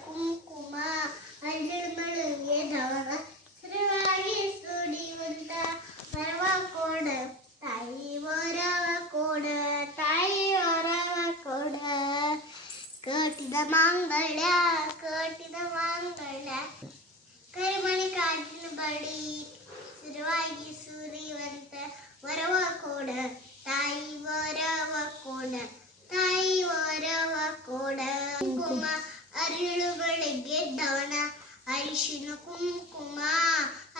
ಕುಂಕುಮ ಅಲ್ಲಿಮಳಿಗೆ ಧವನ ಸರಿವಾಗಿ ಸುಡಿಯುವಂತ ವರವ ಕೊಡ ತಾಯಿ ವರವ ಕೊಡ ತಾಯಿ ವರವ ಕೊಡ ಕಟ್ಟಿದ ಮಾಂಗಲ್ಯ ಕೈಮಣಿ ಕಾಜಿನ ಬಡಿ ಸರಿವಾಗಿ ಸುರಿಯುವಂತ ವರವ ಕೊಡ ತಾಯಿ ವರವ ಕೊಡ ತಾಯಿ ವರವ ಕೊಡ ಕುಂಕುಮ ಅರಳುಗಳಿಗೆ ಧವನ ಅರಿಶಿನ ಕುಂಕುಮ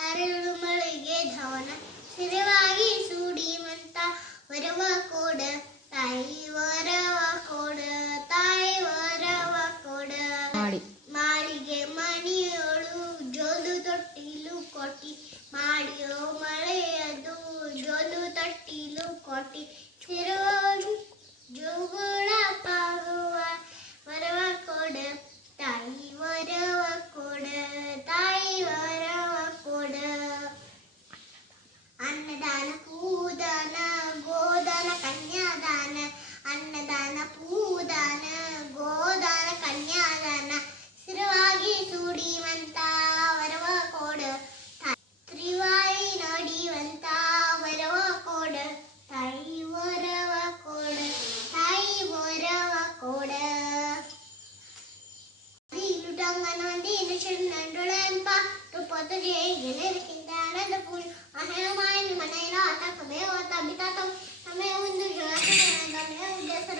ಅರಳುಗಳಿಗೆ ಧವನ ಸ್ಥಿರವಾಗಿ ಸುಡಿಯುವಂತ ವರವ ಕೊಡ ತಾಯಿ ವರವ ಕೊಡ ತಾಯಿ ವರವ ಕೊಡ ಮಾಳಿಗೆ ಮಣಿಯೋಳು ಜೋಲು ತೊಟ್ಟಿಲು ಕೊಟ್ಟಿ ಮಾಡಿಯೋ ಮಳೆಯದು ಜೋಲು ತೊಟ್ಟಿಲು ಕೊಟ್ಟಿ ಸ್ಥಿರವಾಗಿ ಜೋಗುಳ ಪಾಗುವ ವರವ ಕೊಡ ತಾಯಿ ವರವ ಕೊಡ ತಾಯಿ ವರವ ಕೊಡ ಅನ್ನದಾನ ಪೂದಾನ ಗೋದಾನ ಕನ್ಯಾದಾನ ಅನ್ನದಾನ ಪೂದಾನ ಗೋದಾನ ಕನ್ಯಾದಾನ ಸ್ಥಿರವಾಗಿ ಸುಡಿಯುವಂತ ವರವ ಕೊಡ ತ್ರಿವಾಯಿ ನಡೆಯುವಂತ ವರವ ಕೊಡ ತಾಯಿ ವರವ ಕೊಡ ತಾಯಿ ವರವ ಕೊಡ ನೀನು ಚೆನ್ನಂಡುಳೆಂಪ ತುಪ್ಪತ್ತು ಜೇಗಿನಕ್ಕಿಂತ ಆನಂದ ಪೂಜೆ ಅಹೇಮಾಯಿ ಮನೆಯ ಆತಕಮೇ ಓತ ಬಿತಾತ ಸಮಯ ಒಂದು ಜಗತ್ತಮೇ ಒಂದು ಸರ